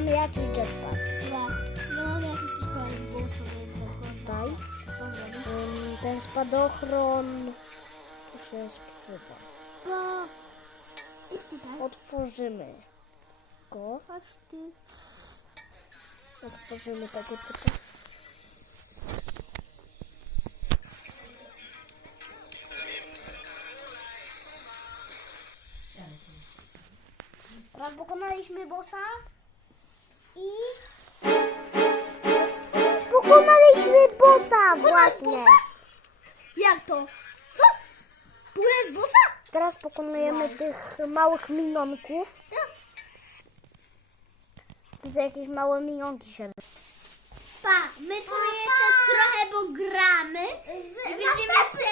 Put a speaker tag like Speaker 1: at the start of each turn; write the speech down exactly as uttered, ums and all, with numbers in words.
Speaker 1: mamy jakiś jetpack.
Speaker 2: Dwa. No mamy jakiś pistolet, bo sobie
Speaker 1: Tutaj. Ym, ten spadochron tu się sprzyda.
Speaker 2: Bo... I tutaj.
Speaker 1: Otworzymy go.
Speaker 2: Patrz ty.
Speaker 1: Otworzymy tego typu.
Speaker 2: Raz pokonaliśmy bossa. I...
Speaker 1: Pokonaliśmy bossa właśnie.
Speaker 2: bossa? Jak to? Co? Pokonałeś bossa?
Speaker 1: Teraz pokonujemy tych małych minionków. To są jakieś małe minionki się.
Speaker 2: Pa, my sobie jeszcze trochę pogramy i będziemy